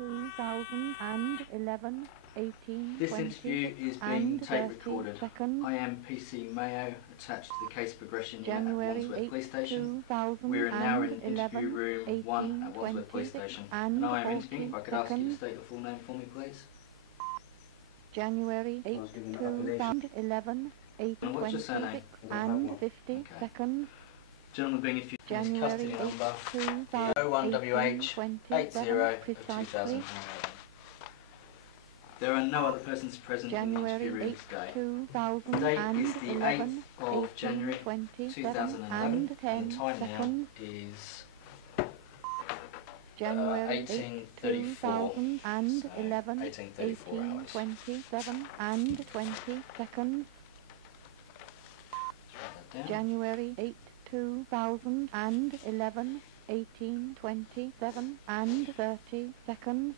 2011, 18, This 20, interview is being and tape 30 recorded. seconds. I am PC Mayo, attached to the case progression unit at January Wandsworth 8, Police Station. 2011, We are now in interview room 18, 1 at Wandsworth Police 20, Station. and I am 40 interviewing. If I could ask you to seconds. state your full name for me, please. January 8, 2011, 18, And what's your 26, surname? and 50 Okay. seconds. Gentleman being interviewed. His January custody 8, number 2011, 01WH80 of precisely. 2011. There are no other persons present in the interview January room 8, today. 2011, The date is the 8th of 18, January 27, 2011 and and 10 the time now seconds. is January 1834. 2011, 1834 18, hours. 27, and 20 seconds. Let's write that down. January 8, 2011, 18, 27, and 30 seconds.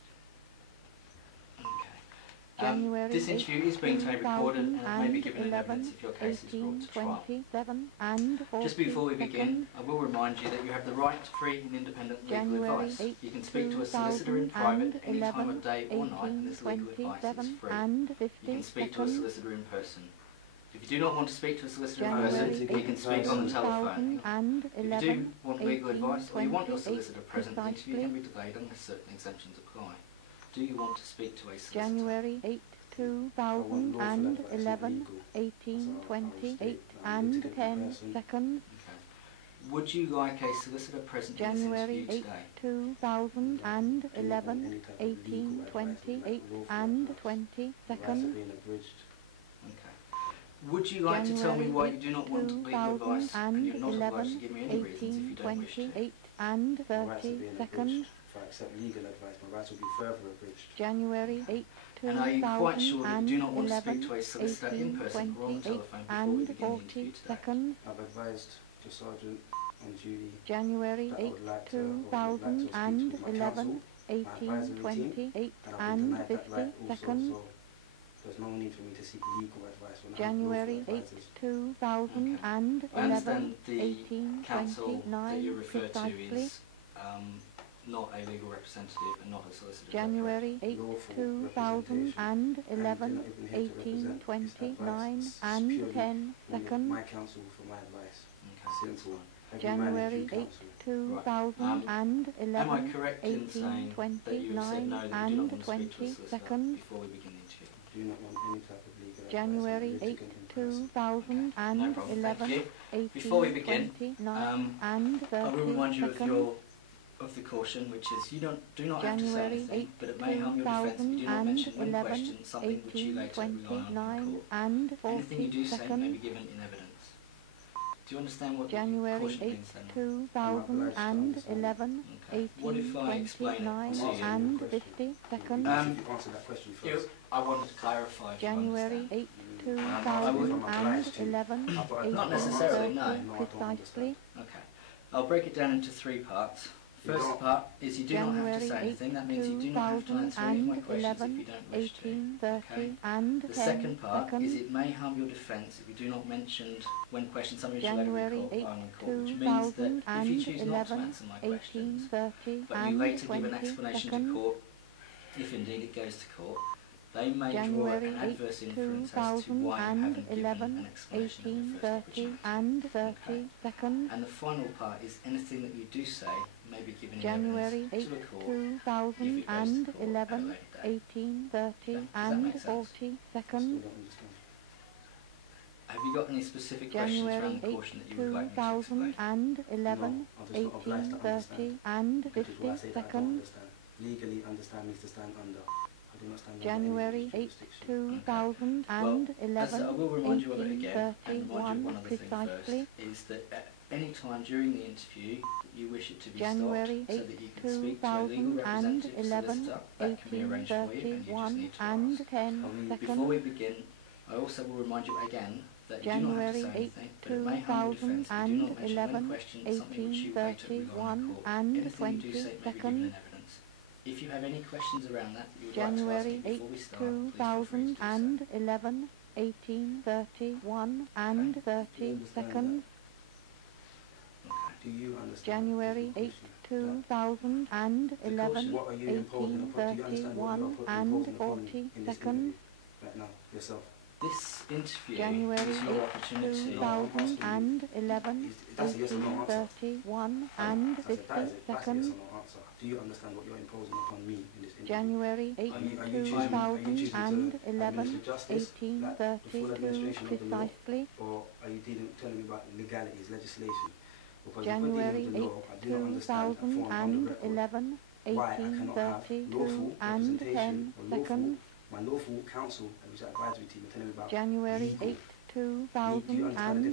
Okay. January This interview is being tape recorded and it may be given in 2011, evidence if your case is brought 18, to trial. 27, and 40 Just before we begin, seconds. I will remind you that you have the right to free and independent legal January advice. 8, You can speak to a solicitor in private any time of day or night, and 18, this legal advice is 27, free. and You 50 can speak to a seconds. solicitor in person. If you do not want to speak to a solicitor in January person, you can speak on the telephone. If you do want legal 18, advice or you want your 28 solicitor present, the interview precisely. can be delayed unless certain exemptions apply. Do you want to speak to a solicitor? January 8, 2011, 18, 28, and 10 seconds. Okay. Would you like a solicitor present in this January interview 8, today? 2011, 18, 28, and 20 seconds. Okay. Would you like to tell me why you do not want legal advice and you're not obliged to give me any reasons if you don't wish to? 28, and 30 seconds. If I accept legal advice, my rights will be further abridged. January 8, And are you quite sure that you do not want to speak 2011, to a solicitor in 18, person or on the 28, telephone before we and begin the 40 interview today? seconds. I've advised the sergeant on duty January that I 8, would like to speak with my 2011, counsel, 18, my advisory 28, team, and I've been and denied that 50 right also, seconds. so there's no need for me to seek legal advice when I have January lawful 8, advisors. 2011, I understand the 18, counsel that 29 you refer to precisely. is not a legal representative and not a solicitor. January 8, Lawful 2011, representation. And do not even here to 18, represent this 29, advice. It's and purely 10 for seconds. my counsel for my advice. Okay, Simple. Every man is January due 8, counsel. 2011, Am I correct in 18, saying that you have said 29, no, that you do not and want to speak to a 20 solicitor seconds. before we begin the interview? Do not want any type of legal January advice. 8, 2011, No problem, thank you. 18, Before we begin, 29, and 30 I will remind you seconds. of the caution, which is you do not have to say January anything, 8, but it may harm your defence if you do not mention when 2011, questioned something which you 18, later rely on in 29, court. and 40 Anything you do say may be seconds. given in evidence. Do you understand what the January caution 8, means then? 2011, Okay. What if I 18, explain it 29, to you? and 50 seconds. If you answer that question first. I wanted to clarify if you January understand. 8, I would- 2011, Not necessarily, no. 18, precisely. Okay. I'll break it down into three parts. First part is you do not have to January say 8, anything. That means you do not have to answer any of my questions if you don't wish to. 18, 30, Okay. and The 10 second part seconds. is it may harm your defence if you do not mention when questioned something which you later January recall 8, while in court, which means that if you choose not to 2011, answer my 18, questions, 30, but you and later give 20 an explanation to seconds. court, if indeed it goes to court, they may draw January an 8, adverse inference as to why you haven't given 2011, an explanation 18, at the first 30, opportunity. and 30 Okay. seconds. And the final part is anything that you do say may be given in January evidence 8, to the court if it goes to court at a 2011, later date. 18, 30, Does that and make sense? 40 Still seconds. don't understand. Have you got any specific questions January around the 8, caution that you would like me to explain? 2011, No, I'm just not obliged 18, to 30, understand. and Which is why I 50 say that I don't seconds. understand. Legally understand means to stand under. I do not stand under January any 8, jurisdiction. 2011, I will remind you of it 18, again, and remind you of 31 one other thing precisely. first, is that at any time during the interview that you wish it to be January stopped so 8, that you can speak to a legal representative, 2011, solicitor, that can be 18, arranged for you, and you just 31, need to and ask. 10 Before we seconds. begin, I also will remind you again that you do not have to January say 8, anything, but it may harm your defence if you do not mention when 2011, questioned something which 18, you later rely on in 31, court. and Anything you do 20 say may be given seconds. in evidence. If you have any questions around that you would like to ask January me 8, before we start, please feel free to do so. 2011, 18, 31, and 30 seconds. Okay. Do you understand? January 8, 2011, What are you imposing upon? Do you understand what 18:31 you're and imposing upon me 40 in this seconds. interview right now, yourself? This interview January is your 8, opportunity. 2011, That's a yes or no answer. 18:31 and That's a 50 yes or seconds. no answer. Do you understand what you're imposing upon me in this interview? January 8, Are you choosing to 2011, administer justice, like the full 18:32 administration of the law, precisely. or are you telling me about legalities, legislation? Because January if we're dealing with the 8, law, I do not understand a form on the record 2011, why I cannot have 18:32 lawful and representation 10 or lawful, seconds. my lawful counsel, which is advisory team, are telling me about January legal. 8, 2011,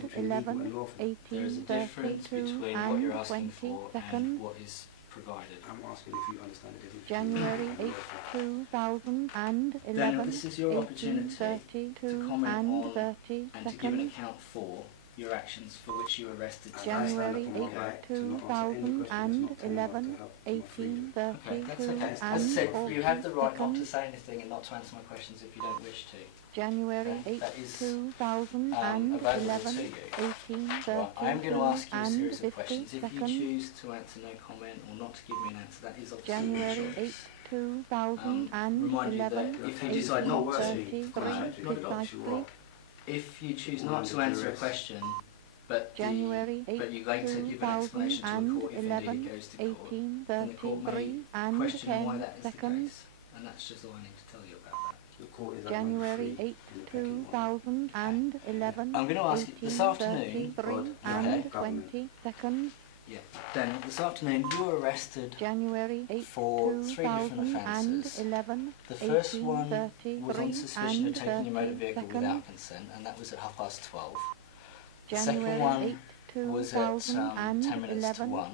There is a difference 18:32 between what and you're asking 20 for and seconds. what is provided. I'm asking if you understand the difference. January 8, 2011, Daniel, this is your opportunity to 18:32 comment and on 30 and to give an seconds. account for your actions for which you were arrested today. January I stand up for my 8, right to not answer any question that's not 2011, to help my freedom. Okay, that's 18:32 okay. As I and said, 40 you have the right not to seconds. say anything and not to answer my questions if you don't wish to. January Okay, 8, that is, 2011, available to you. 18:32 Right, I am going to ask you a and series of 50 questions. If you seconds. choose to answer no comment or not to give me an answer, that is obviously January your 8, choice. 2011, if you decide not to, 18:33 precisely. if you choose not to answer a question, but January 8, but you later give an explanation to the court if indeed 2011, it goes to court, then the court may 18:33 and question why 10 that is the seconds. case, and that's just all I need to tell you about that. The court is at January 93 8, in the pecking order. 2011, I'm going to ask you this afternoon. 18:33 God, and okay. 20 seconds. Yeah, then this afternoon you were arrested January 8, for 3 different offences. 2011, The first one was on 18:33 suspicion of and taking your motor 30 vehicle seconds. without consent, and that was at 12:30. The second January one 8, was at 10 minutes to 2011, 1,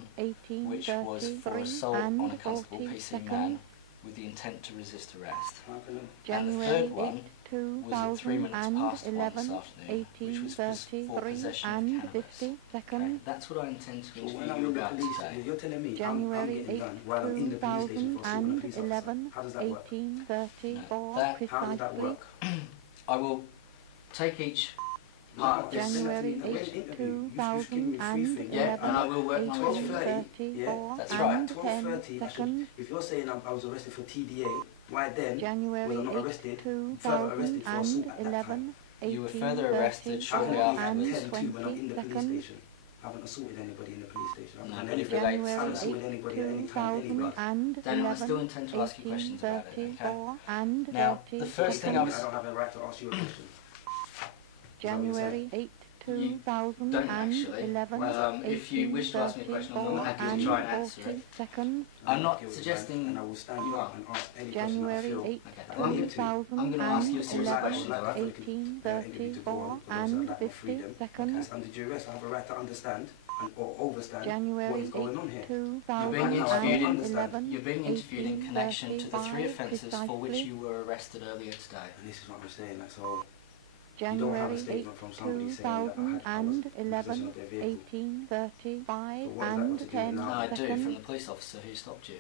which was for 18:33 assault on a and constable 40 PC man seconds. with the intent to resist arrest. How can I? And the January third one 8, was at 3 minutes past 1 this 2011, afternoon, which was for 18:33 possession and of cannabis. 50 Okay, seconds. that's what I intend to So interview when I'm you in the about police, today. you're telling me I'm January getting 8, done while I'm in the police station for assaulting a police officer. 2011, How does that work? 18:34 No, that- How does that precisely. work? I will take each part of this. January You've just 8, given me three things. Yeah, and I will work my way through that. 18:34 That's right. and 10 12:30. seconds. If you're saying I was arrested for TDA, why then January was I not 8, arrested? Further arrested for assault at that time. 2011, You were further arrested 18:34 How can shortly I be and at afterwards. 10 when I'm in the 20 police seconds. station? I haven't assaulted anybody in the police station. I No, haven't but if done it anything. relates I to haven't that. assaulted anybody at any time anyway. 2011, Daniel, I still intend to ask you questions about it, okay? 18:34 and Now, 30 the first thing I seconds. was... I don't have a right to ask you a question. January 8, You don't actually. 2011, If you wish to ask me a question, I'm more than happy to and try and answer 40 it. seconds. I'm not guilty, suggesting and I will stand you up are. and ask any January question I 8, feel. Okay, well, I'm going to ask you a series of questions, alright? 18:34 and 50 seconds. It's under duress. I have a right to understand or overstand what January is going on here. 8, You're being interviewed in 2011, You're being interviewed in connection to the 3 offences for which precisely. you were arrested earlier today. And this is what I'm saying. Like, so you don't have a January 8, statement from somebody saying that I was in possession 2011, of their vehicle. 18:35 So what has that got and to do with 10 now? No, I do, from seconds. the police officer who stopped you.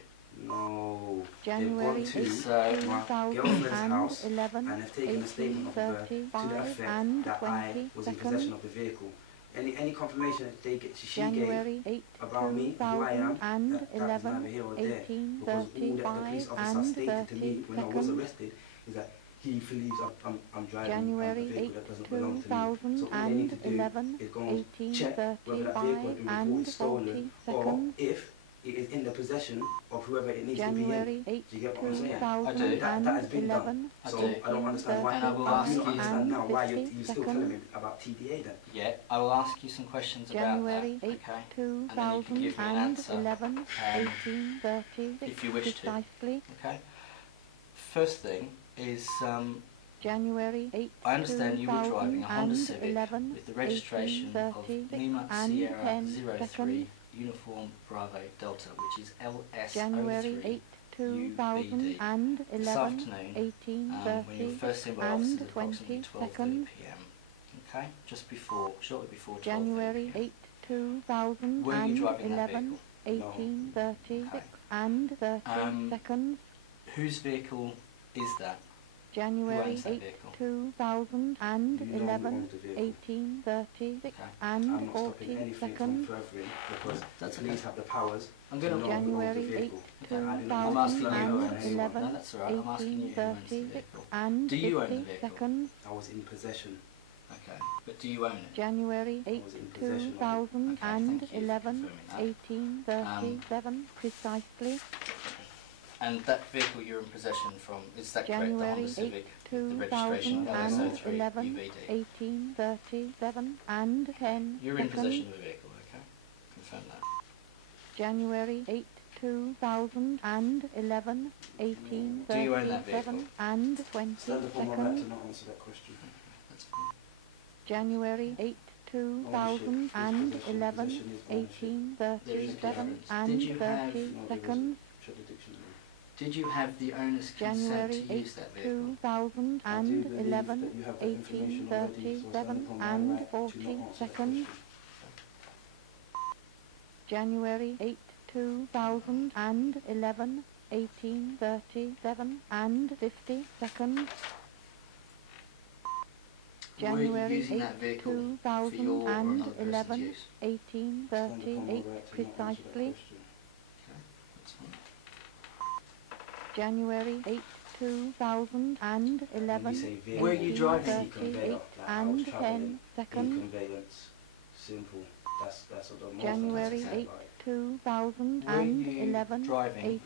No. January They've gone 8, to So, my girlfriend's house 2011, and have taken a statement of her to the 18:35 effect and that I 20 was in seconds. possession of the vehicle. Any confirmation that she gave January 8, about me, who I am, that is 2011, neither here or there. Because all that the police 18:35 officer and stated to me 30 when I was seconds. arrested is that he believes I'm driving January a vehicle 8, that doesn't belong to me. So all they need to do 2011, is go and check whether that vehicle has been 18:35 and reported stolen 40 or seconds. if it is in the possession of whoever it needs to be in. January 8, Do you get what I'm saying? I do. That has been done. 2011, So I do. I don't understand why. And I will I ask do not you- understand now why you're 50 still telling me seconds. about TDA then. Yeah, I will ask you some questions January about that, 8, okay? And then you can give me an answer, 2011, 18:36 if you wish to. precisely. Okay? First thing is, January 8, I understand you were driving a Honda Civic 2011, with the registration of 18:36 Lima and Sierra 10 03 seconds. Uniform Bravo Delta, which is January LS03 8, UBD. 2011, This afternoon, when you were 18:36 first seen by and officers at approximately 20 12:30 seconds. p.m. Okay? Shortly before 12:30 January p.m. 8, 2011, Were you driving that vehicle? 18:36 Okay. and 30 seconds. Whose vehicle is that? January owns that 8, vehicle? 2011, You know who owns the vehicle. 18:36 36 Okay. and I'm not stopping 40 anything from seconds. furthering because That's the police okay. have the powers I'm to going know to... who owns the January 8, vehicle. I'm asking you who owns the vehicle. 2011, No, that's all right. I'm asking you who owns the 1836 vehicle. and Do you own the 50 vehicle? seconds. I was in possession. Okay. But do you own it? January I 8, was in possession of it. 2011, Thank you for confirming that. 1837 precisely. And that vehicle you're in possession from, is that correct? The Honda January 8, Civic, with the registration LS03 2011, UVD. 1837 and 10 You're in seconds. possession of the vehicle, okay? Confirm that. January 8, 2011, Do you own that vehicle? 1837 and 20 Stand upon my right seconds. to not answer that question. That's fine. January 8, 2011, 1837 and Did you have- 30 No, there seconds. Check the dictionary. Did you have the owner's consent January to 8, use that vehicle? 2011, that you have that information already, so I stand 1837 upon my and right to 40 not answer that seconds. question. January 8, 2011, 1837 and 50 seconds. Were you January using 8, that vehicle for your or another person's 2011, use? Stand upon my 1838 right to not answer that precisely. question. Okay, that's fine. January 8, 2011, When you say vehicle, Were you driving? 1838 like I was and travelling 10 seconds. in conveyance. Simple. That's what the most January that's 8, like. 2011, driving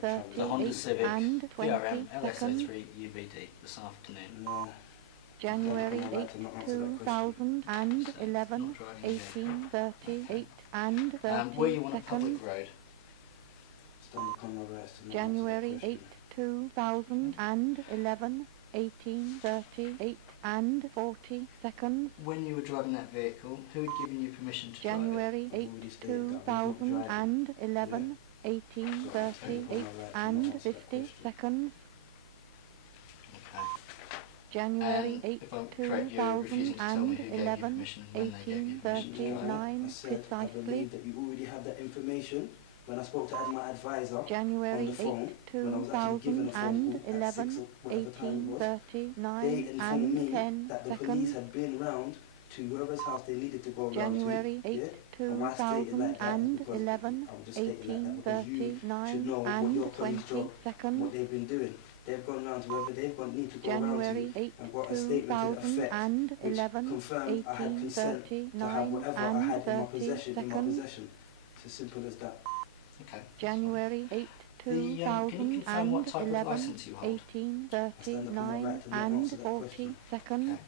the Honda 1838 Civic and 20 PRM seconds. LS03 UVD this afternoon? No. January Stand upon my 8, right to not answer that question. 2011, Not driving a vehicle. 1838 and 30 Were you on a seconds. public road? Stand upon my right to not January answer that 8, question. 2011, 1838 and 40 seconds. When you were driving that vehicle, who had given you permission to January 8, 2011, 1838 and 50 seconds. drive it? Okay. January And 8, if I'm correct, you're refusing to tell me who gave you 2011, permission and when they gave you permission to drive it. 1839 I said, I precisely. believe that you already have that information. When I spoke to my advisor January on the phone, 8, when I was actually given a phone call at 6 or 2011, whatever time it was, they 1839 informed and me 10 that the police seconds. had been round to whoever's house they needed to go round January to. 8, Yeah? And why I stated like that is because 2011, I was just stating like that because you should 1839 know what and your police 20 job, seconds. what they've been doing. They've gone round to whoever they've gone, need to go round January to 8, and got a statement to the effect which 2011, confirmed I had consent to have 1839 whatever I and had in my 30 possession in my seconds. possession. It's as simple as that. Okay. January 8, Can you confirm what type of 2011, licence you hold? 1839 and 40 seconds. Okay.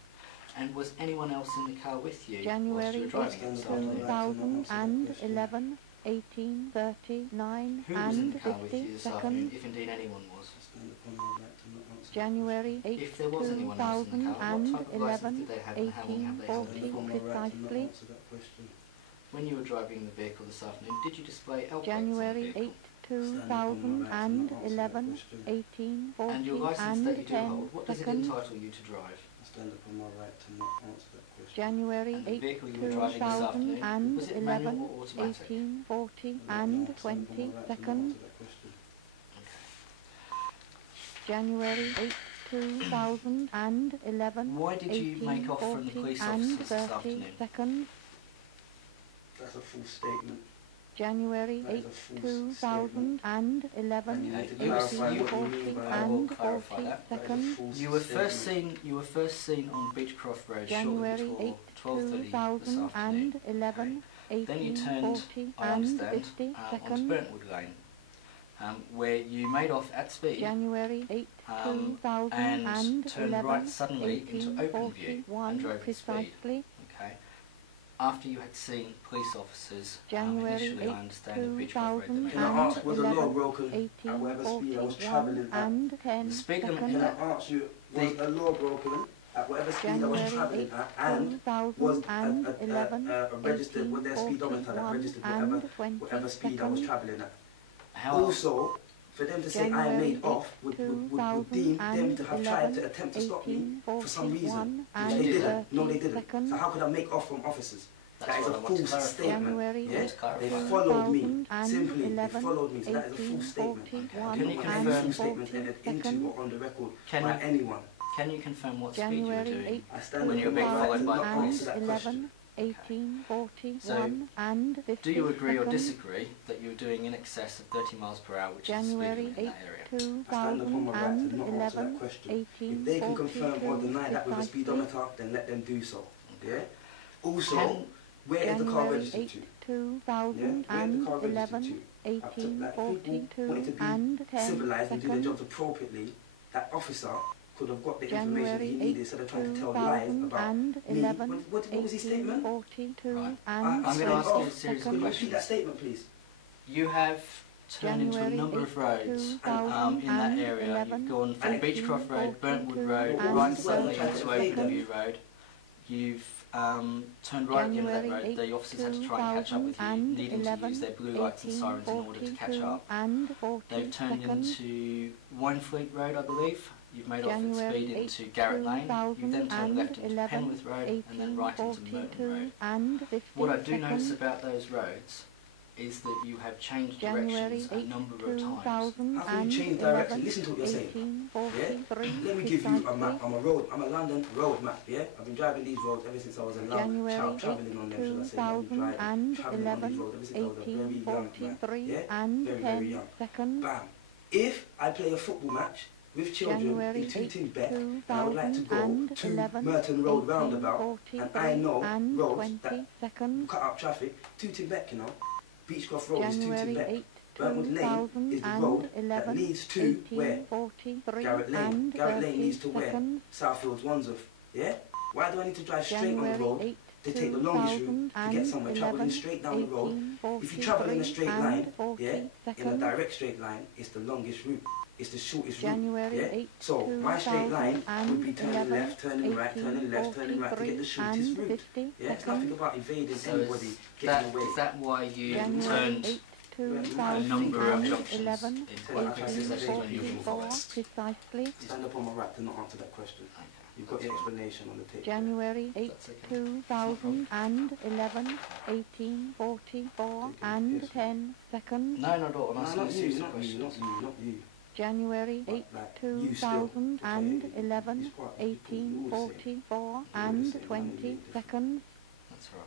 And was anyone else in the car with you whilst January you were 8, driving it this afternoon? 2011, 1839 Who was in and the car with you 50 this afternoon, seconds. if indeed anyone was? Stand upon my right to not answer that January 8, If there was anyone else in the car, what type of licence 2011, did they have and how long have they held it question. Stand for? upon my right to not precisely. answer that question. When you were driving the vehicle this afternoon, did you display L plates on the January vehicle? 8, 2011, 1840 And your licence and that you do 10 hold, what does it seconds. entitle you to drive? I stand upon my right to not answer that question. January And the 8, vehicle you were driving this afternoon, was it manual 2011, or automatic? 1840 No, and I stand upon 20 my right to not seconds. answer that question. January 8, 2011, Why did you make off from the 1840 police and officers this 30 afternoon? seconds. That's a full statement. January That is 8, a full statement. 2011, And you need to You were- clarify what you 1840 mean by that. I will and clarify 40 that. That is a seconds. full You were statement. first seen on Beechcroft Road January shortly 8, before 12:30 this afternoon. 2011, Then you turned, 1840 I and understand, 50 onto seconds. Brentwood Lane, where you made off at speed January 8, and 2011, turned right suddenly into open view and 1841 drove at speed. precisely. Okay. After you had seen police officers, January initially 8, I understand at Beechcroft Road, they made Can I off. ask, was the law broken at whatever speed I was 1841 travelling at? and 10 The speed limit Can in seconds. I ask you, was the law broken at whatever speed I was January travelling 8, at, and was 2011, a registered, was there a speedometer that 1841 registered and whatever 20 speed I was seconds. travelling at? How Also, for them to say I January made off would deem them to have tried to attempt to stop me for some reason, which they didn't. No, they didn't. So how could I make off from officers? That's That is what a I want to false clarify. statement. January Yeah? Let's clarify. They followed me. 2011, Simply, they followed me. So that is a false statement. Okay. 1841 Can you I don't want confirm- any false statement entered into or on the record Can by you- anyone. Can you confirm what speed you were January doing 8th, I stand when you were being followed by the and police? 11, 1841 and 52nd. Do you agree or disagree that you were doing in excess of 30 miles per hour, which is the speed January limit in 8th, that area? I stand upon my right to not answer that 2011, question. If they can confirm or deny that with a 1842 speedometer, then let them do so. Yeah? Also, Can- where is the car January registered 8th, to? Yeah? Where is the car registered 2011, to? Like, people wanted to 1842 be and 10 civilized and do their seconds. jobs appropriately. That officer could have got the information January he 8th, needed instead of trying to tell lies about me. 2011, What was his statement? 1842 Right. and I'm going to ask you a 12 series of Could you repeat questions. that statement, please? You have turned into a January number of 8th, roads in that area. 2011, You've gone from Beechcroft Road, Burntwood Road, and right suddenly 12 into seconds. Overview Road. You've turned right at the end of that January road. The 8th, officers had to try and catch up with you, needing to use their blue lights and sirens in order to catch 1842 up. and 40 They've turned seconds. into Winefleet Road, I believe. You've made off at January speed 8th, into Garrett Lane. You've then turned left into 2011, Penwith Road and then right into Merton 1842 Road. and 50 What I do notice seconds. about those roads is that you have changed January directions a 8th, number of times. 2011, How can you change direction? Listen to what you're saying. 1843 Let me give you a precisely. map. I'm a London road map, yeah? I've been driving these roads ever since I was a young January child, travelling on them, should I say. I've been travelling on these roads ever since I was a very young man, 1843 yeah? and Very, 10 very young. seconds. Bam. If I play a football match with children January in Tooting 8th, Beck, and I would like to go to 2011, Merton Road roundabout, and I know and roads 20 that seconds. cut out traffic, Tooting Beck, you know. Beechcroft Road is Tooting January Beck. 8th, Burntwood Lane is the road that 2011, leads to where? 1843 Garrett Lane. and Garrett Lane 30 leads to where? seconds. Southfields, Wandsworth. Yeah? Why do I need to drive straight on the January road 8th, to take the longest route to get somewhere? Travelling straight down the road. If you travel in a straight line, yeah, in a direct straight line, it's the longest route. It's the shortest route. January Yeah? 8th, So my straight line would be turning left, turning right, turning left, turning right to get the shortest and route. 50 Yeah? It's nothing about evading So anybody is getting away. that why you January turned 8th, a number of junctions 2011, into quite quick succession when you were being 1844 followed? precisely. Stand up on my right to not answer that question. You've got the explanation on the tape. January 8th, That's okay. 2011, 1844 and 10 seconds. No, not at all. I'm No, asking a not you, series of not you, questions. not you, not you. January 8th, Like, you still. 2011, It's quite- you always say. 1844 and 20 seconds. That's right.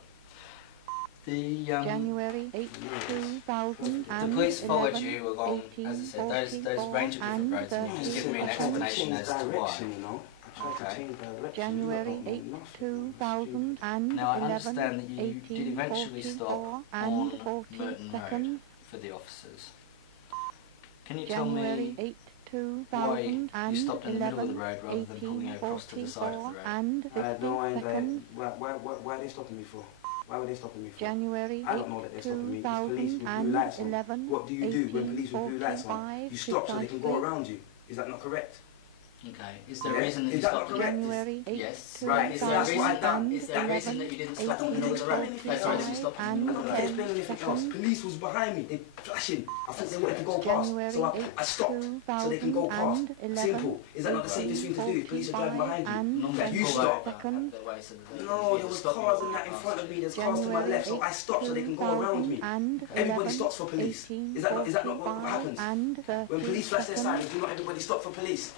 The January 8th, 2011, the police followed you along, as I said, those range of different roads, and you've just given me an explanation as to why. You know? I tried to Okay. change direction. January You lot don't 8th, know nothing. 2011, Now I understand that you did eventually stop 1844 on and 40 Merton Road seconds. for the officers. Can you tell January me 8th, why you stopped in the middle of the 2011, road rather than pulling across to the side of the 1844 road? and I had no 50 idea. seconds. Why are they stopping me for? Why were they stopping me for? January I don't know that they're 8th, stopping me. It's police with blue lights on. 2011, What do you do when police with blue lights on? 1845 You stop so they can go precisely. around you. Is that not correct? Okay. Is there a Yeah. reason that Is you that stopped? not correct? January 8th, Yes. Right, Is so there a that's what I've done. reason? Is there a reason that you didn't stop in the middle of the road? anything Sorry, else. you stopped in the And I middle don't of need the to road. explain anything else. seconds. Police was behind me. They flashing. I think they wanted to go past. January So I stopped so they can go past. 2011, Simple. Is that not the safest thing to do? If police are driving behind you. and Normally You pull stop. over out seconds. their way so that they No, can there either was stop you cars or and that in pass front of you. me. There's cars to my left, so I stopped so they can go around me. Everybody stops for police. Is that not what happens? When police flash their sirens, do not everybody stop for police?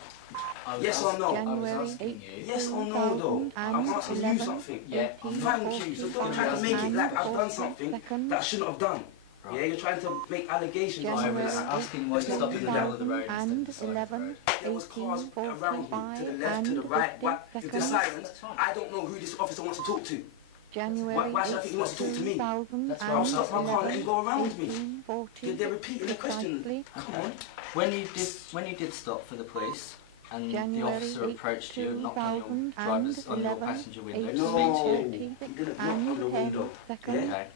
I was Yes or no? I was January asking 8th. you. Yes or no, though? I'm asking you something. Yeah, Thank you. So don't try to make it like I've done something that I shouldn't have done. Right. Yeah, you're trying to make allegations I on January me. was asking why you stopped in the middle of the road instead of the side of the road. There was cars around me, to the left, to the right. With the sirens, I don't know who this officer wants to talk to. January Why should I think he wants to talk to me? 2011, That's why I'll stop my car and let him go around me. 1840 They're repeating the question. precisely. Come on. When you did stop for the police and the January officer 8th, approached you and knocked on your 2011, passenger window to No, speak to you. he didn't knock on the window. seconds. Okay.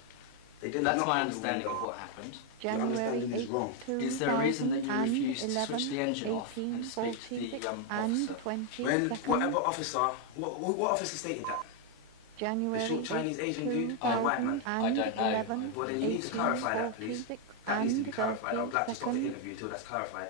They didn't That's knock my on the understanding of window. what happened. January understanding is 8th, wrong. Is there a reason that you refused to switch the 2011, engine off and to speak to the 1846 officer? and 20 When seconds. whatever officer, what officer stated that? January The short Chinese 8th, Asian dude or the white man? I don't know. 2011, Well, then you need to clarify that, please. 1846 That needs to be and clarified. I would like to stop the 30 interview until that's clarified.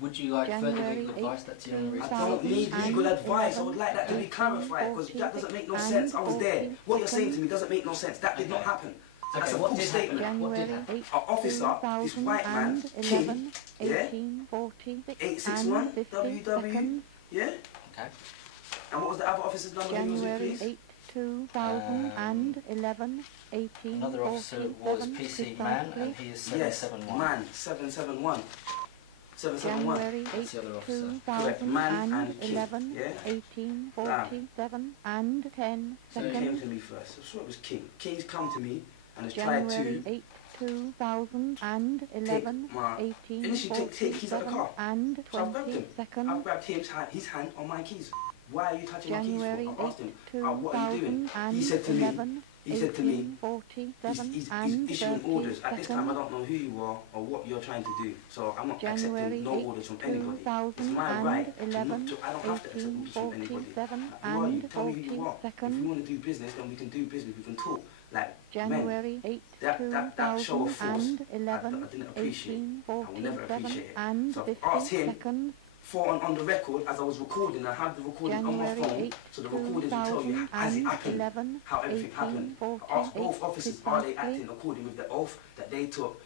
Would you like further January legal advice? That's the only I reason. don't need legal advice. I would like that to be clarified because that doesn't make no sense. I was there. What you're saying to me doesn't make no sense. That did not happen. So that's a what false did happen? statement. What did January happen? 8th, Our officer, this white man, 2011, King, yeah? 1846 861 and 50 WW seconds. Yeah? Okay. And what was the other officer's number who was with, January please? 8, 2011, 18, Another officer was PC Man, and he is 771. Yes, Man, 771. 771. January 8, That's the other officer. Correct, Man and King. 2011, Yeah? 1847 and 10 So he came seconds. to me first. I'm sure it was King. King's come to me and has tried January to 8, 2011, take my... Initially take keys out of the 1847 car. and So I've grabbed 20 him. seconds. I've grabbed his hand on my keys. Why are you touching January my keys for? I've asked him, 8, what are you doing? 2011, He said to me, 1847 he's and issuing 30 orders. At this time, I seconds. don't know who you are or what you're trying to do. So I'm not January accepting no 8, orders from anybody. It's my right to not to, I don't have to accept orders from anybody. 1847 Who are you? and Tell me who you 40 are. If seconds. you want to do business, then we can do business. We can talk like men. January 8, That show of force, 2011, I didn't appreciate. I will never 1847 appreciate it. and So 50 I've asked him seconds. for on the record, as I was recording, I have the recording on my January phone, 8, so the recordings will tell you as it happened, 2011, how everything happened. I asked both officers, are they acting according with the oath that they took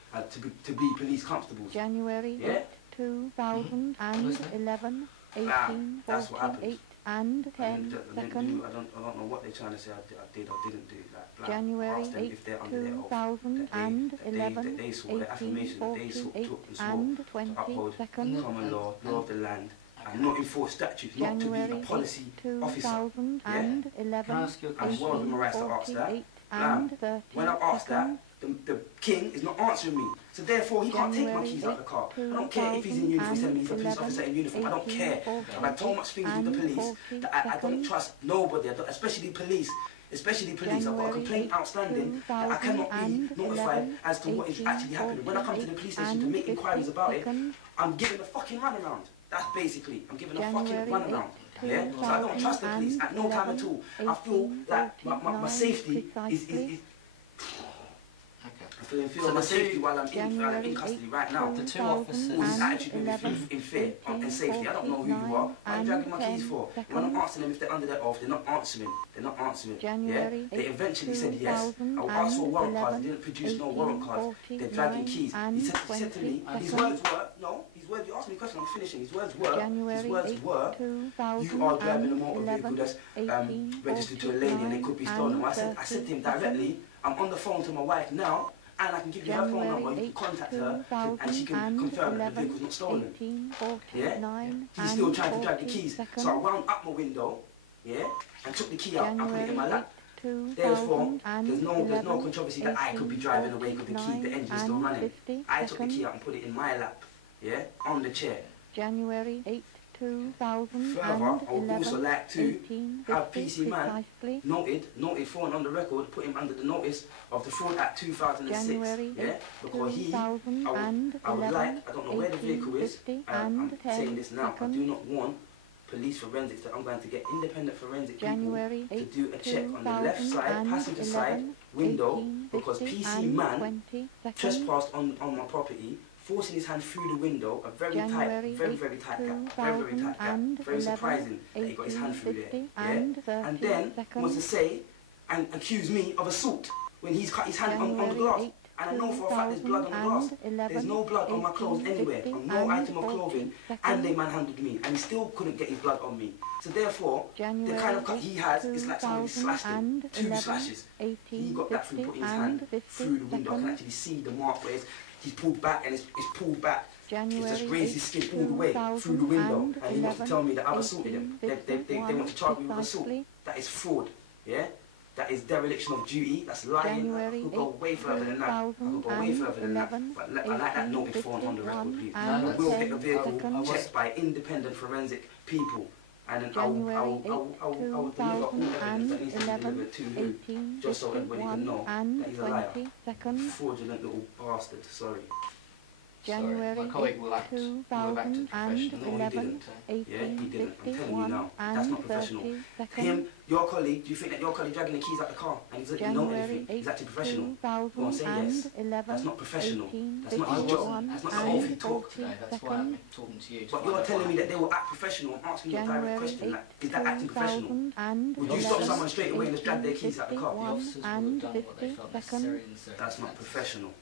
to be police constables? January Yeah? 8, 2011, That's what happened. 1848 and 10 I didn't seconds. do, I don't know what they're trying to say I did or didn't do. Like, January ask them 8, if they're under their oath, that they swore, the affirmation that they took and swore and to 20 uphold seconds. common law of the land, and not enforce statutes, not to be January a policy 8, officer. 2011, Can I ask you a And question? one of them rights to ask that. 1848 and 30 When I asked seconds. that, the king is not answering me. So therefore, he can't take my keys out of the car. I don't care if he's in uniform, he's telling me he's a police officer in uniform. I don't care. I've had so much things with the police that I don't trust nobody, especially police. Especially police. I've got a complaint outstanding that I cannot be notified as to what is actually happening. When I come to the police station to make inquiries about it, I'm given a fucking runaround. That's basically, I'm given a fucking runaround. Yeah? So I don't trust the police at no time at all. I feel that my safety is I feel my safety while I'm in custody right now. The two officers. Who is actually in fear and safety. I don't know who you are. What are you dragging my keys for? When I'm asking them if they're under their oath, they're not answering. They're not answering. Yeah? They eventually said yes. I asked for warrant cards. They didn't produce no warrant cards. They're dragging keys. He said to me, his words were, you asked me a question, I'm finishing. His words were, you are driving a motor vehicle that's registered to a lady and it could be stolen. I said to him directly, I'm on the phone to my wife now, and I can give you her phone number, you can contact her, and she can confirm that the vehicle's not stolen. Yeah? He's still trying to drag the keys. So I wound up my window, yeah, and took the key out and put it in my lap. Therefore, there's no controversy that I could be driving away with the key, the engine's still running. I took the key out and put it in my lap, yeah, on the chair. January 8, 2011, Further, I would also like to have PC Man noted for and on the record, put him under the notice of the Fraud Act 2006, yeah, because I would like, I don't know where the vehicle is, I'm saying this now, I do not want police forensics, that I'm going to get independent forensic people to do a check on the left side, passenger side window, because PC Man trespassed on my property, forcing his hand through the window, a very tight gap, very tight gap, very surprising that he got his hand through there, yeah? And then wants to say and accuse me of assault when he's cut his hand on the glass. And I know for a fact there's blood on the glass. There's no blood on my clothes anywhere, on no item of clothing, and they manhandled me, and he still couldn't get his blood on me. So therefore, the kind of cut he has is like somebody slashed him, 2 slashes. He got that through putting his hand through the window. I can actually see the mark where he's pulled back, and it's pulled back. It's just raised his skin all the way through the window, and he wants to tell me that I've assaulted him. They want to charge me with assault. That is fraud, yeah? That is dereliction of duty, that's lying. I could go way further than that. I could go way further than that. But I like that noted form on the record, please. I will get the vehicle checked by independent forensic people. And then I will deliver all evidence that needs to be delivered to him, just so everybody can know that he's a liar. Fraudulent little bastard, sorry. January my colleague will act 2011, No, he didn't. Yeah, he didn't. I'm telling you now. That's not professional. Him, your colleague, do you think that your colleague dragging the keys out the car and he's not anything? He's actually professional. Go on, say yes. That's not professional. That's not his job. That's not the oath he took. Today, that's why I'm talking to you. But you're telling me that they will act professional and asking you a direct question. Like, is that acting professional? Would you stop someone straight away and just drag their keys out the car? The officers would have done what they felt necessary in the That's not professional.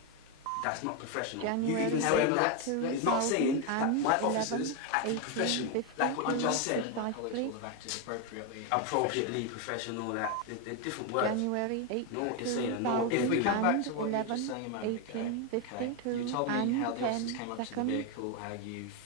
that's not professional. January You even saying However, that let's is not saying that my 2011, officers acted professional, like what you just said. My colleagues will have acted appropriately. Appropriately professional, that they're different words. January 8, Know what you're saying and know what If we come back to what you were 11, just saying a moment ago, 1852 you told me how the officers and came up to the seconds. vehicle, how you've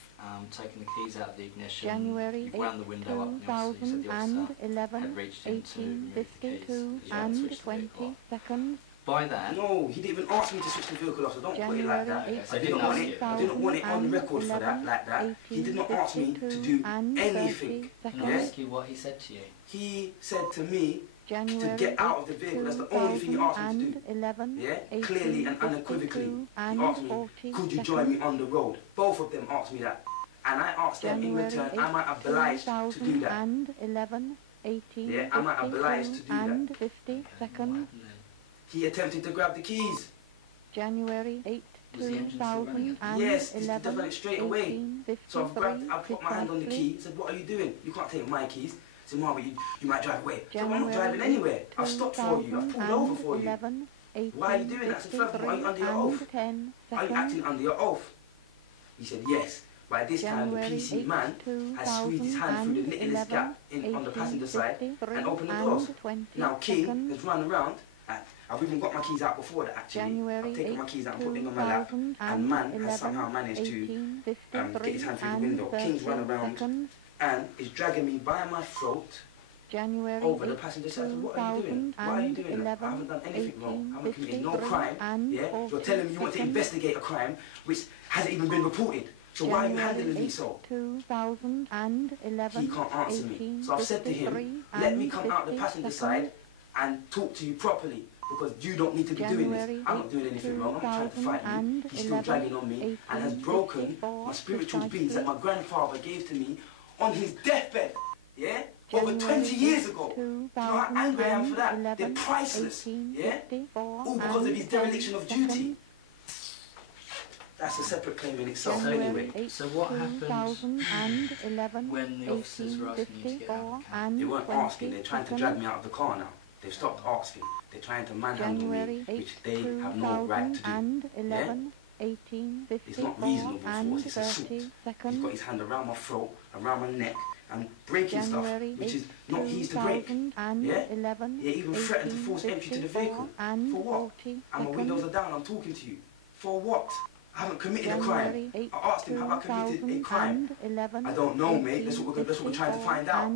taken the keys out of the ignition, January you've wound the 8, window up, and the officer, you said the officer 2011, had reached in to remove the keys, 1852 you had and switched the vehicle 20 off. seconds. By that, No, he didn't even ask me to switch the vehicle off, so don't put it like that. January so I 8, didn't ask you. I didn't want it on record for that, like that. He did not ask me to do anything. Can I ask you what he said to you? He said to me January to get out of the vehicle. That's the only thing he asked me to do. 2011, Yeah, clearly and unequivocally. He and asked me, 40 could you join me on the road? Both of them asked me that. And I asked them in January return, am I obliged to do that? 2011, 18, Yeah, am I obliged to do that? and 50 Okay, seconds. what happened then? He attempted to grab the keys. January 8, Was the engine still running? 2011, Yes, he's done it straight away. 18, So I've grabbed, I put my hand on the precisely. key, said, what are you doing? You can't take my keys. I said, Mama, you might drive away. So I'm not January driving anywhere. I've stopped for you. I've pulled over for you. 2011, Why are you doing that? I said, furthermore, are you under your oath? 10 Are you seconds. acting under your oath? He said, yes. By this time, the January PC 8, man has squeezed his hand through the littlest gap on the passenger side and opened the doors. Now, King has run around. I've even got my keys out before that, actually. January I've taken my 8, keys out and put them on my lap. And man has somehow managed to get his hand through the window. King's run around and is dragging me by my throat January over the passenger side. So what are you doing? Why are you doing that? I haven't done anything wrong. I haven't committed no crime. Yeah? You're telling me you want to investigate a crime which hasn't even been reported. So why are you handling me so? 2011, He can't answer me. So I've said to him, let me come out the passenger side and talk to you properly, because you don't need to be doing this. I'm not doing anything wrong. I'm not trying to fight you. He's still dragging on me and has broken my spiritual beings that my grandfather gave to me on his deathbed. Yeah? Over 20 years ago. Do you know how angry I am for that? They're priceless. Yeah? All because of his dereliction of duty. That's a separate claim in itself anyway. So what happened when the officers were asking you to get out of the car? They weren't asking, they're trying to drag me out of the car now. They've stopped asking. They're trying to manhandle me, which they have no right to do. Yeah? It's not reasonable force, it's assault. He's got his hand around my throat, around my neck, and breaking stuff, which is not his to break. Yeah? He even threatened to force entry to the vehicle. For what? And my windows are down, I'm talking to you. For what? I haven't committed a crime. I asked him, have I committed a crime? I don't know, mate. That's what we're trying to find out.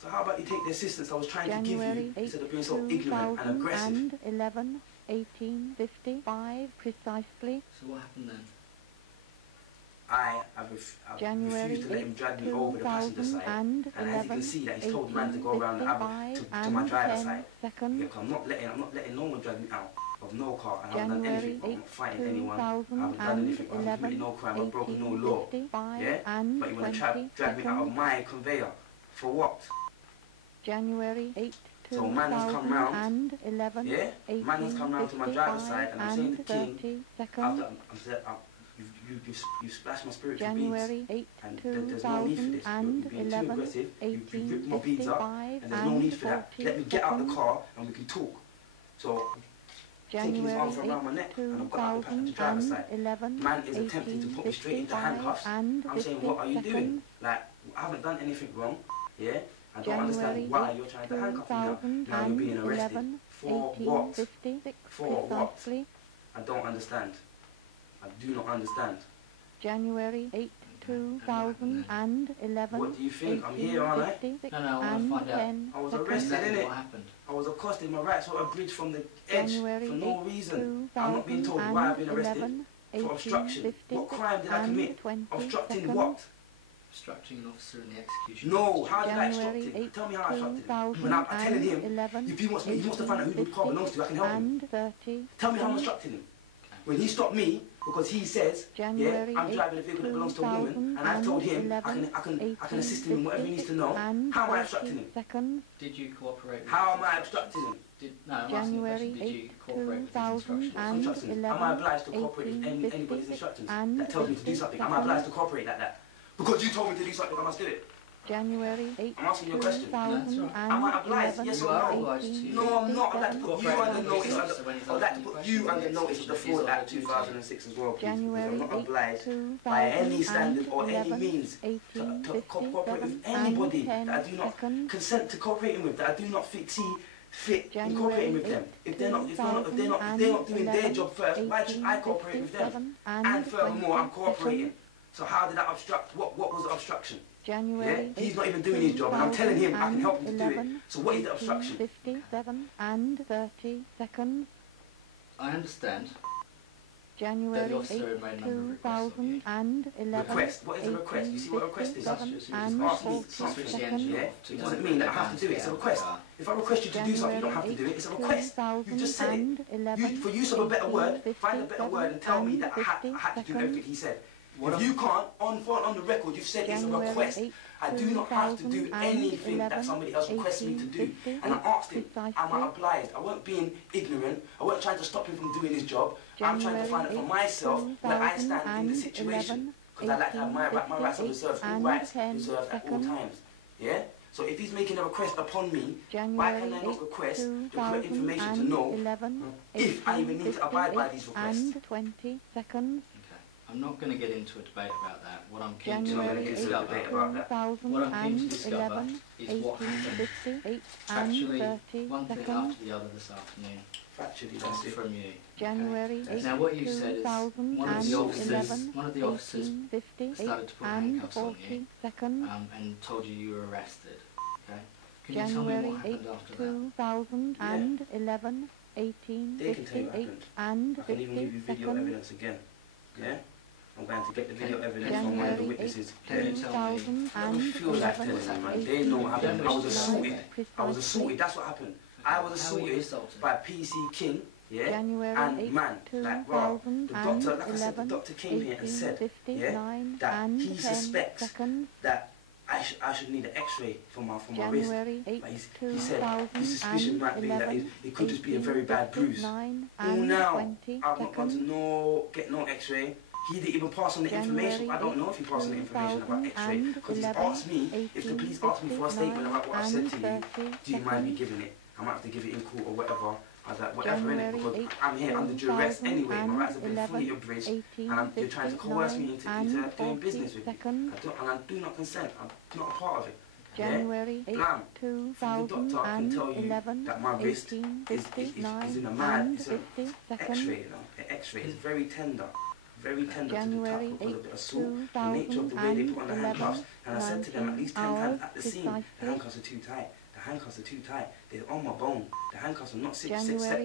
So how about you take the assistance I was trying to give you instead of being so ignorant and aggressive? 1855 precisely. So what happened then? I refused to let him drag me over the passenger side, and as you can see that he's told the man to go around the avenue to my driver's side. Yeah, I'm not letting no one drag me out of no car, and I haven't done anything. I'm not fighting anyone. I haven't done anything. I haven't committed no crime. I've broken no law. Yeah, but you want to drag me out of my conveyor for what? January 8, So man has come round. 2011, Yeah, man has come round to my driver's side, and I'm saying to King, you've splashed my spiritual beads, January 8, and there's no need for this. You've been too aggressive, you've ripped my beads up, and there's no need for that. Let me get out of the car and we can talk. So, taking his arm from around my neck, and I've got out the driver's side. Man is attempting to put me straight into handcuffs. I'm saying, what are you doing? Like, I haven't done anything wrong, yeah? I don't understand why you're trying to handcuff me now. Now you're being arrested. For what? For what? I don't understand. I do not understand. January 8, 2011. What do you think? I'm here, aren't I? No, I want to find out. I was arrested, innit? What happened? I was accosted. My rights were abridged from the edge for no reason. I'm not being told why I've been arrested. For obstruction. What crime did I commit? Obstructing what? Obstructing an officer in the execution. No, how did I obstruct him? Tell me how I obstructed him. When I'm telling him, if he wants to find out who the car belongs to, I can help him. Tell me how I'm obstructing him. When he stopped me, because he says, yeah, I'm driving a vehicle that belongs to a woman, and I've told him I can assist him in whatever he needs to know. How am I obstructing him? Did you cooperate with How am I obstructing him? No, I'm asking the question. Did you cooperate with his instructions? Am I obliged to cooperate with anybody's instructions that tells me to do something? Am I obliged to cooperate like that? Because you told me to do something, I must do it. January 8, I'm asking you a question. 2011. Am I obliged? Yes or no? No, I'm not. I'd like to put you under notice. I'd I'd like to put you under notice of the Fraud Act 2006 as well, please, because I'm not obliged by any standard or any means to cooperate with anybody that I do not consent to cooperating with, that I do not see fit in cooperating with them. If they're not doing their job first, why should I cooperate with them? And furthermore, I'm cooperating. So how did that obstruct? What was the obstruction? January He's not even doing his job, and I'm telling him I can help him to do it. So what is the 18, obstruction? 57 and 30 seconds. I understand. January 8, officer made a number of requests of you. 2011. Request? What is a request? You see what a request is? 57 and Ask me 40 something. seconds. Yeah? It doesn't mean that I have to do it. It's a request. If I request you to do something, you don't have to do it. It's a request. You just said it. For use of a better word, find a better word and tell me that I had to do everything he said. If you can't, on the record, you've said it's a request. I do not have to do anything that somebody else requests me to do. And I asked him, am I obliged? I weren't being ignorant. I weren't trying to stop him from doing his job. I'm trying to find out for myself where I stand in the situation. Because I like to have my rights reserved, all rights reserved at all times. Yeah? So if he's making a request upon me, why can I not request the correct information to know if I even need to abide by these requests? And 20 seconds. I'm not going to get into a debate about that. What I'm keen to January 8, discover, 2011, is what happened 1858 and factually, 30 one thing seconds. after the other this afternoon. Factually, that's it. From you. January 8, Now what you said is one of the officers 1858 started to put and handcuffs on 40 you seconds. and told you were arrested. Okay? Can you tell me January what 8, happened after that? 2011, 1858 and I can even give you 50 video seconds. evidence again. Yeah? I'm going to get the video evidence from one of the witnesses. Can you tell me? I don't feel like telling them, man. They know what happened. I was assaulted. I was assaulted. That's what happened. I was assaulted by PC King, yeah, and man, like Rob. The doctor, like I said, the doctor came here and said, yeah, that he suspects that I should need an X-ray for my wrist. But he said his suspicion might be that it could just be a very bad bruise. Well, now I've not gone to get no X-ray. He didn't even pass on the information. I don't know if he passed on the information about X-ray, because he's asked me, if the police asked me for a statement about what I said to you, do you mind me giving it? I might have to give it in court or whatever. I was like, whatever, innit? Because I'm here under duress anyway. My rights have been fully abridged, and they're trying to coerce me into doing business with me. And I do not consent. I'm not a part of it. January 8, Blam. The doctor can tell you that my wrist is in a mad X-ray. You know, the X-ray is very tender. Very tender to the touch because of the assault, the nature of the way they put on the handcuffs. And I said to them at least 10 times at the scene, the handcuffs are too tight. The handcuffs are too tight. They're on my bone. The handcuffs are not set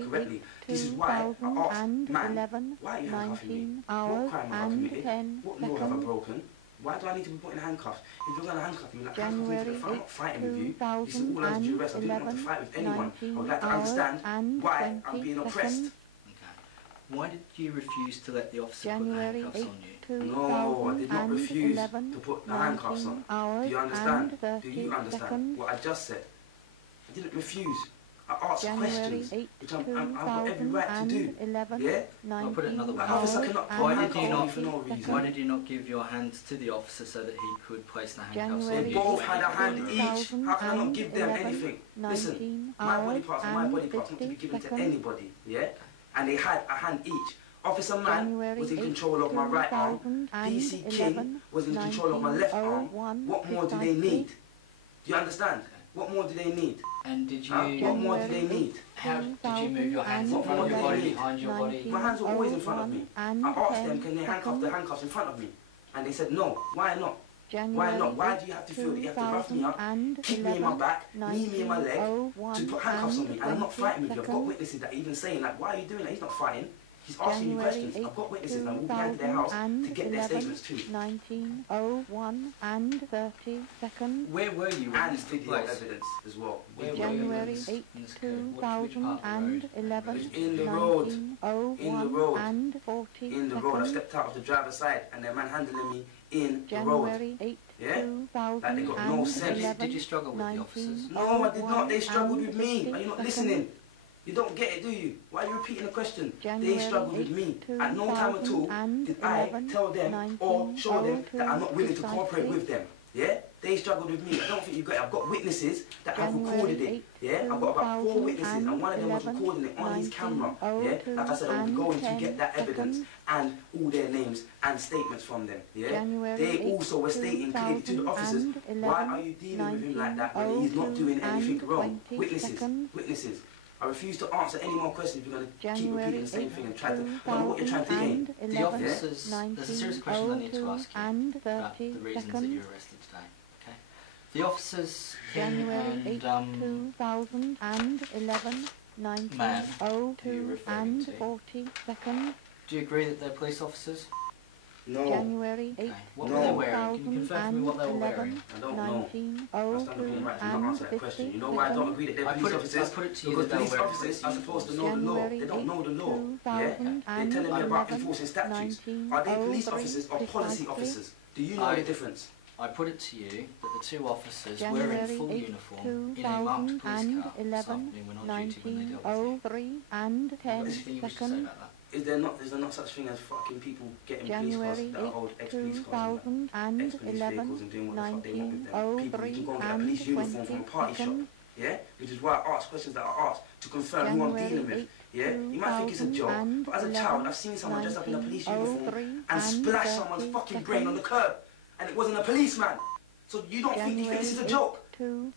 correctly. This is why I asked, man, why are you handcuffing me? What crime have I committed? What law have I broken? Why do I need to be put in handcuffs? If you're going to handcuff me, like handcuff me to the front, I'm not fighting with you. This is all under duress. I didn't want to fight with anyone. I would like to understand why I'm being oppressed. Why did you refuse to let the officer put the handcuffs on you? No, I did not refuse to put the handcuffs on. Do you understand? Do you understand what I just said? I didn't refuse. I asked questions, which I've got every right to do. Yeah? I'll put it another way. Officer cannot handcuff me for no reason. Why did you not give your hands to the officer so that he could place the handcuffs on you? They both had a hand each. How can I not give them anything? Listen, my body parts are my body parts, not to be given to anybody. Yeah? And they had a hand each. Officer Man was in control of my right arm. PC King was in control of my left arm. What more do they need? Do you understand? What more do they need? And did you... What more do they need? How did you move your hands in front of your body, behind your body? My hands were always in front of me. I asked them, can they handcuff the handcuffs in front of me? And they said, no. Why not? Why not? Why do you have to feel that you have to rough me up, kick me in my back, knee me in my leg, to put handcuffs on me? And I'm not fighting with you. I've got witnesses that are even saying, like, why are you doing that? He's not fighting. He's asking you questions. I've got witnesses and I walk behind their house to get their statements too. 1901 and 30 seconds. Where were you? And video evidence as well. January 8, 2011. In the road. In the road. And 40 in the road. I stepped out of the driver's side and they're manhandling me in the road. January 8, yeah? Like they got no sense. Did you struggle with the officers? No, I did not. They struggled with me. Are you not listening? You don't get it, do you? Why are you repeating the question? They struggled with me. At no time at all did I tell them or show them that I'm not willing to cooperate with them. Yeah? They struggled with me. I don't think you've got it. I've got witnesses that have recorded it. Yeah, I've got about 4 witnesses, and one of them was recording it on his camera. Yeah, like I said, I will be going to get that evidence and all their names and statements from them. Yeah, they also were stating clearly to the officers, why are you dealing with him like that when he's not doing anything wrong? Witnesses. I refuse to answer any more questions if you're going to keep repeating the same thing and try to... I don't know what you're trying to gain. The officers... There's a series of questions I need to ask you about the reasons that you were arrested today. Okay. The officers here and... 2011, 19, man, 02 and 40 seconds. Do you agree that they're police officers? No. January 8, Okay. What were they wearing? Can you confirm for me what they were wearing? I don't know. 19, I stand up in right to not answer that question. You know why I don't agree that they're police officers? I put it to you because that police officers are supposed to know the law. They don't know the law. Yeah? They're telling me about enforcing statutes. Are they police officers or policy officers? Do you know the difference? I put it to you that the two officers were in full uniform in a marked police car. So, I mean, we're not duty when they dealt with you. and 10 Anything you wish to say seconds. about that? Is there not such thing as fucking people getting police cars that are old ex-police cars and ex-police vehicles and doing what the fuck they want with them? People, you can go and get a police uniform from a party shop, yeah? Which is why I ask questions that I ask to confirm who I'm dealing with, yeah? You might think it's a joke, but as a child, I've seen someone dressed up in a police uniform and splash someone's fucking brain on the curb, and it wasn't a policeman. So you think this is a joke?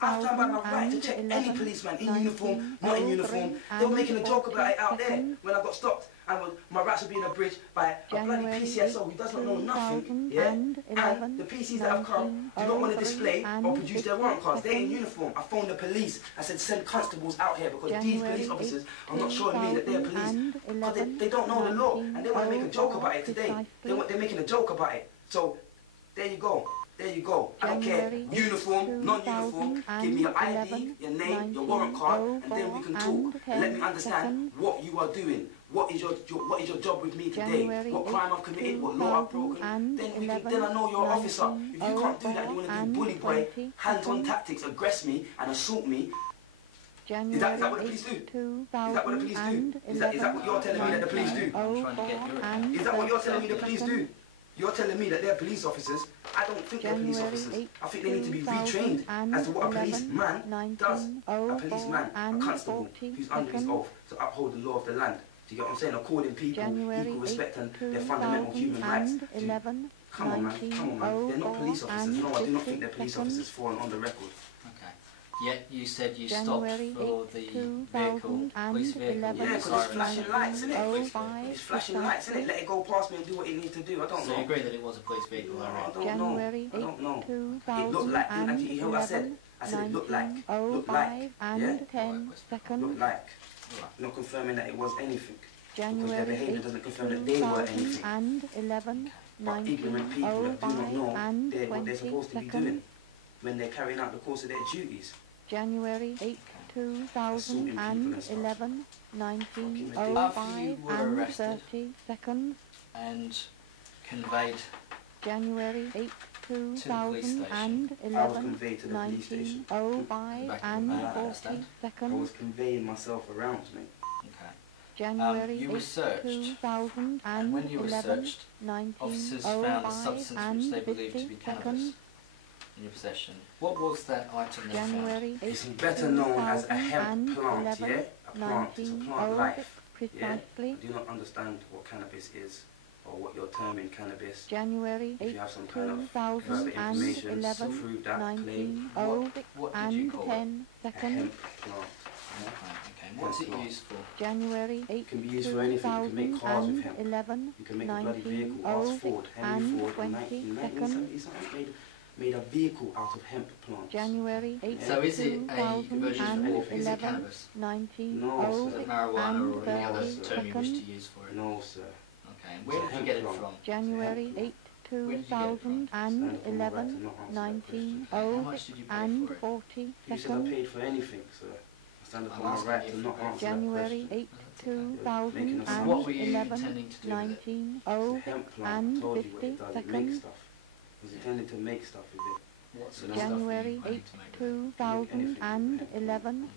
I stand by my right to check any policeman in uniform, not in uniform. They were making a joke about it out there when I got stopped. And my rights were being abridged by a bloody PCSO who does not know nothing, yeah? And the PCs that have come do not want to display or produce their warrant cards. They're in uniform. I phoned the police. I said, send constables out here because these police officers are not showing me that they're police. Because they don't know the law and they want to make a joke about it today. They're making a joke about it. So, there you go. There you go. I don't care. Uniform, non-uniform. Give me your ID, your name, your warrant card, and then we can talk. And let me understand what you are doing. What is your job with me today? What crime I've committed? What law I've broken? Then I know you're an officer. If you can't do that, you want to do bully boy, hands-on tactics, aggress me and assault me. Is that what the police do? Is that what the police do? Is that what you're telling me that the police do? Is that what you're telling me the police do? You're telling me that they're police officers. I don't think they're police officers. I think they need to be retrained as to what a policeman does. A policeman, a constable, who's under his oath to uphold the law of the land. Do you get what I'm saying? According people, equal respect and their fundamental human rights. Come on, man. They're not police officers. No, I do not think they're police officers for and on the record. Okay. Yet you said you stopped for the vehicle, police vehicle. Yeah, because it's flashing lights, isn't it? It's flashing lights, isn't it? Let it go past me and do what it needs to do. I don't know. So you agree that it was a police vehicle, alright? I don't know. I don't know. It looked like, you hear what I said? I said it looked like. Looked like. Yeah? Looked like. Not confirming that it was anything. Because their behaviour doesn't confirm that they were anything. But ignorant people that do not know what they're supposed to be doing when they're carrying out the course of their duties. January 8, 2011, 19:05 and 30 seconds. And conveyed January 8, 2011, I was conveyed to the police station. 19:05 and 40 I seconds. was conveying myself around, mate. Okay. January you were 8, searched, 2011, and when you were searched, officers found a 19:05 substance which they believed to be 50 cannabis seconds. in your possession. What was that item they found? January 8, It's better known as a hemp plant, yeah? A plant. It's a plant life. Yeah? precisely. I do not understand what cannabis is or what you're terming cannabis. January If 8, you have some kind of further information, 2011, prove that claim. 19:06 What did you and call 10 A seconds. hemp plant. Okay. What's it used for? January 8, It can be used for anything. You can make cars with hemp. 2011, You can make a bloody vehicle. Ask Ford, Henry and Ford, in 20 1970 something, made a vehicle out of hemp plants. January 8, So is it a conversion of is it cannabis? 19:06 Marijuana or any and other 30 term you wish to seconds. use for it? No, sir. Okay. And where did you get it from? January 8, Where did you get it from? 2011, How 19:06 much did you pay and for it? 40 You said I seconds. paid for anything, sir. I stand upon I'm my asking right you to not for answer January that 8, Making us What were you 2011, intending to do with it? 19:06 The hemp plant, and I told you what 50 it does. It makes seconds. stuff. It was intended to make stuff with it. What sort of stuff were January you planning 8, to make with it? 2011,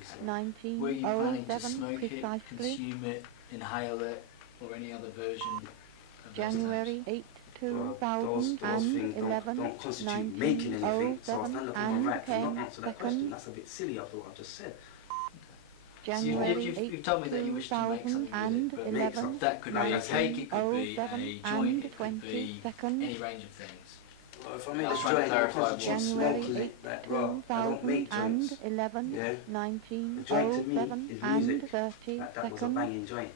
Were you planning to 19:07 smoke it, precisely. consume it, inhale it, or any other version of those January terms? 8, those things don't constitute making anything, so I stand up on my right to not answer that question. That's a bit silly, I thought I just said. January You've told me that you wish to make something with it, but that could be a cake, it could be a joint, it could be any range of things. Well, if I make a joint, it constitutes smoking it, like, well, I don't make joints. 11, Yeah? 19, A joint to me 07 is and music. 30 Like, that was a banging joint.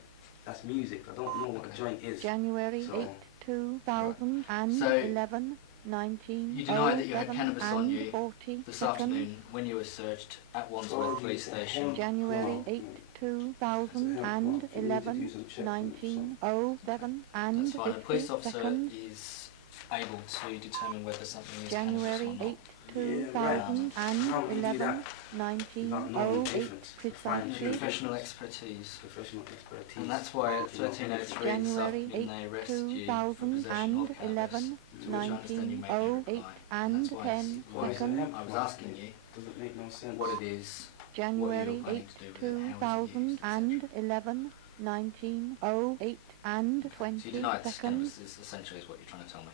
That's music. I don't know what a joint is. January So, 8, 2011, 19, You deny that you had 07 cannabis on and you 40 this seconds. afternoon when you were searched at Wandsworth Police Station. January 8, 2011, 19, 07 and That's fine. A 50 police officer seconds. is able to determine whether something is January cannabis 8, 2011, 1908 precisely. Professional expertise. Professional expertise. And that's why at 1303 this January afternoon 8, they arrested you for possession of cannabis, 2011, which I understand you may not 1908 apply. and That's why 10 seconds. I was asking you Doesn't make no sense. what it is, January what you're 8, planning to do with it, how is it used, etc. 2011, 1908 and So 20 you deny it's seconds. cannabis is essentially is what you're trying to tell me.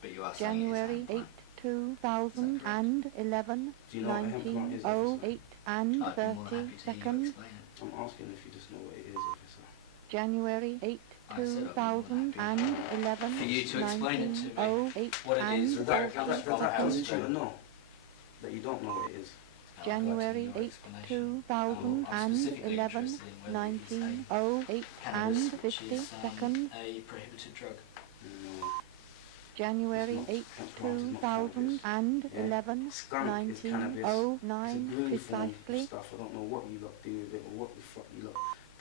But you are saying January 8, 2011, Do you know what a hemp plant is, 1908 and I'd be more than 30 happy to hear you seconds. explain it. I'm asking if you just know what it is, officer. January 8, I said I'd be more than happy 2011, for you to explain it to me, 1908 what it is, and where it comes Does from, that how it's constitute a done. no? That you don't know what it is? January 8, 2011, 1908 and 50 seconds. A prohibited drug. No. January 8, 2011, Skunk is cannabis. 1909 It's a green form of precisely. stuff. I don't know what you lot do with it or what the fuck you lot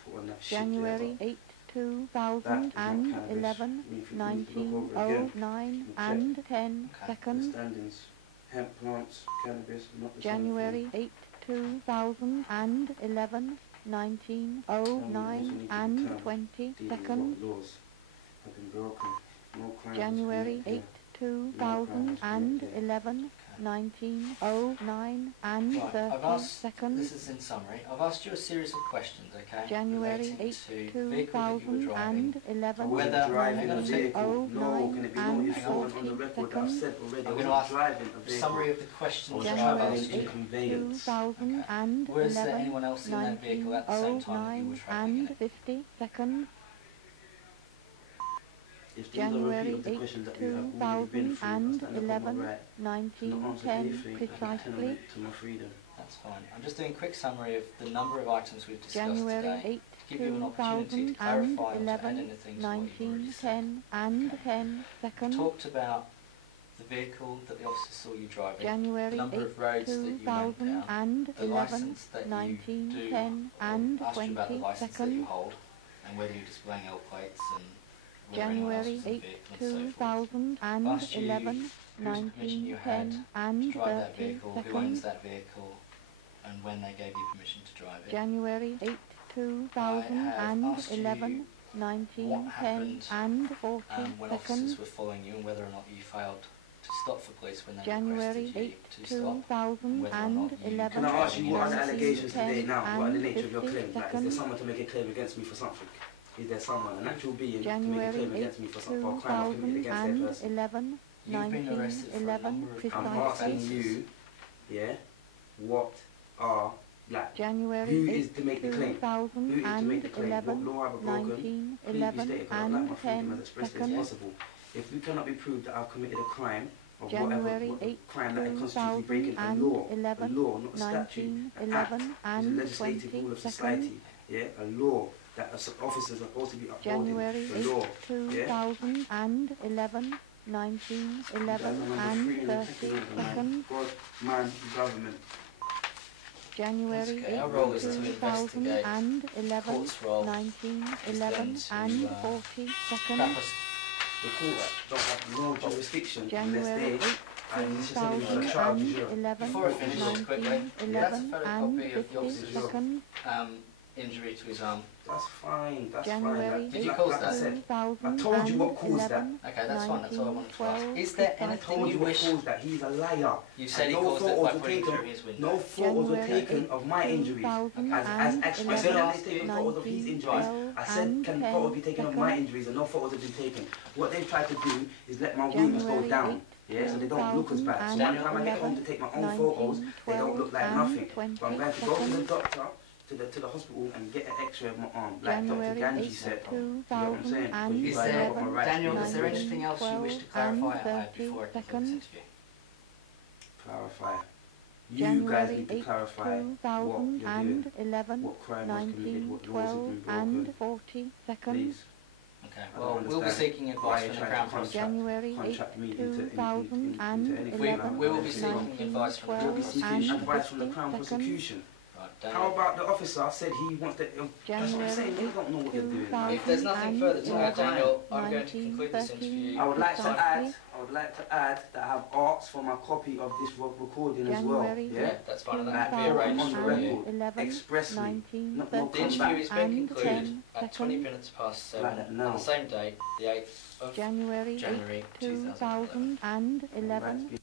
put on that January shit there. 8, 2011, 1909 and 10 The seconds. standings, hemp plants, cannabis, not the January 8, 2011, 1909 and 20 seconds. Laws have been broken. No crime. January 8, 2011, 1909 and Right, I've 30 asked, seconds. this is in summary, I've asked you a series of questions, okay? January relating 8, to the vehicle that you were driving. 2011, Whether- driving hang a on a second. vehicle, no, can it be and noted for on the 40 record that I've seconds. said already? I'm I going to was ask driving a a vehicle. summary of the questions that I've January asked 8, you. conveyance. 2011, Was there anyone else in that vehicle at the same time that you were 1909 travelling in and it? 50 seconds. If these are a repeat January of the 8, questions that we have already been through, I stand up on my 2011, right to not answer 1910 anything. I precisely. can to my freedom. That's fine. I'm just doing a quick summary of the number of items we've discussed January today. 8, Give you an opportunity to clarify or to add 2011, anything to what you've already said. 1910 and 10 seconds. Talked about the vehicle that the officer saw you driving, January the number 8, of roads that you went down, the 2011, licence that you do, 1910 and asked you about the 20 licence that you seconds. hold, and whether you're displaying L plates and whether January anyone else was in the 8, vehicle and so forth. 2011, Whose permission you had 1910 to and drive that 30 vehicle, who owns seconds. that vehicle, and when they gave you permission to drive it. January 8, 2011, 1910 and 40 when officers seconds. were following you, and whether or not you failed to stop for police when they January requested 8, you to stop. 2011, Can I ask you what are the 1910 allegations today now? What are the and nature of your 50 claim? Like, is there seconds. someone to make a claim against me for something? Is there someone, a natural being, to make a January claim 8, against me for something, for a crime I've committed against that person? 2011, You've been arrested for a 1911 number of I'm criminal asking precisely. you, yeah, what are, like, January who 8, is to make the claim? Who is to make the claim? What 2011, law have I broken? Please be 1911 stated, because I'd like my and freedom 10 as expressly as seconds. possible. If we cannot be proved that I've committed a crime, of January whatever 8, crime that it constitutes me breaking a law, 2011, not a statute, an act, 1911 is a and legislative 20 rule of seconds. society, yeah, a law that officers are supposed to be upholding, January the 8, law, yeah. 2011, 1911 and 30 seconds. God, man, government. January Okay, 8, our role is to investigate. 2011, Court's role 1911 is then and to, 40 Crap seconds. us. The courts don't have no jurisdiction unless January they 8, are necessarily a charge du jour. 2011, Before I finish, just quickly, that's a 1911 photocopy and of the 50 officer's seconds. injury to his arm. That's fine, that's January fine. Did you cause like that? I said, I told you what caused that. Okay, that's fine, that's all I wanted to ask. Is 1912, there I anything told you you what wish... caused that. He's a liar. You said he no caused it photos by were putting taken. through his window. No photos were January taken of my injuries. As expressed, Eleven, and they taken photos of his injuries. I said, can photos be taken of my injuries, and no photos have been taken. What they've tried to do is let my wounds go down. Yeah, so they don't look as bad. So by the time I get home to take my own photos, they don't look like nothing. So I'm going to go to the doctor, to the hospital, and get an X-ray of my arm, like Dr. Ganji said. You get what I'm saying? Because you guys have got my rights. Daniel, is there anything else you wish to clarify before I conclude this interview? Clarify. You guys need to clarify what you're doing, 11, what crime was committed, what laws have 1912 been broken. and 40 seconds. Please. Okay, I well, don't we'll be understand seeking why advice you're from the trying Crown to Prince. January 8, contract me into 2011, anything. We will be seeking advice from the We'll Crown be seeking Prosecution. advice from the Crown Prosecution. Right, How about the officer said he wants to... That's what I'm saying, you don't know what you're doing. Man. If there's nothing further to add, Daniel, I'm going to conclude this interview. I would like to add that I have arts for my copy of this recording as well. Yeah, that's fine. And like, that can be arranged on the for you. record, expressly. Not no The interview has been concluded at 20 minutes past 7 Like that now. on the same day, the 8th of January 2011. 2011.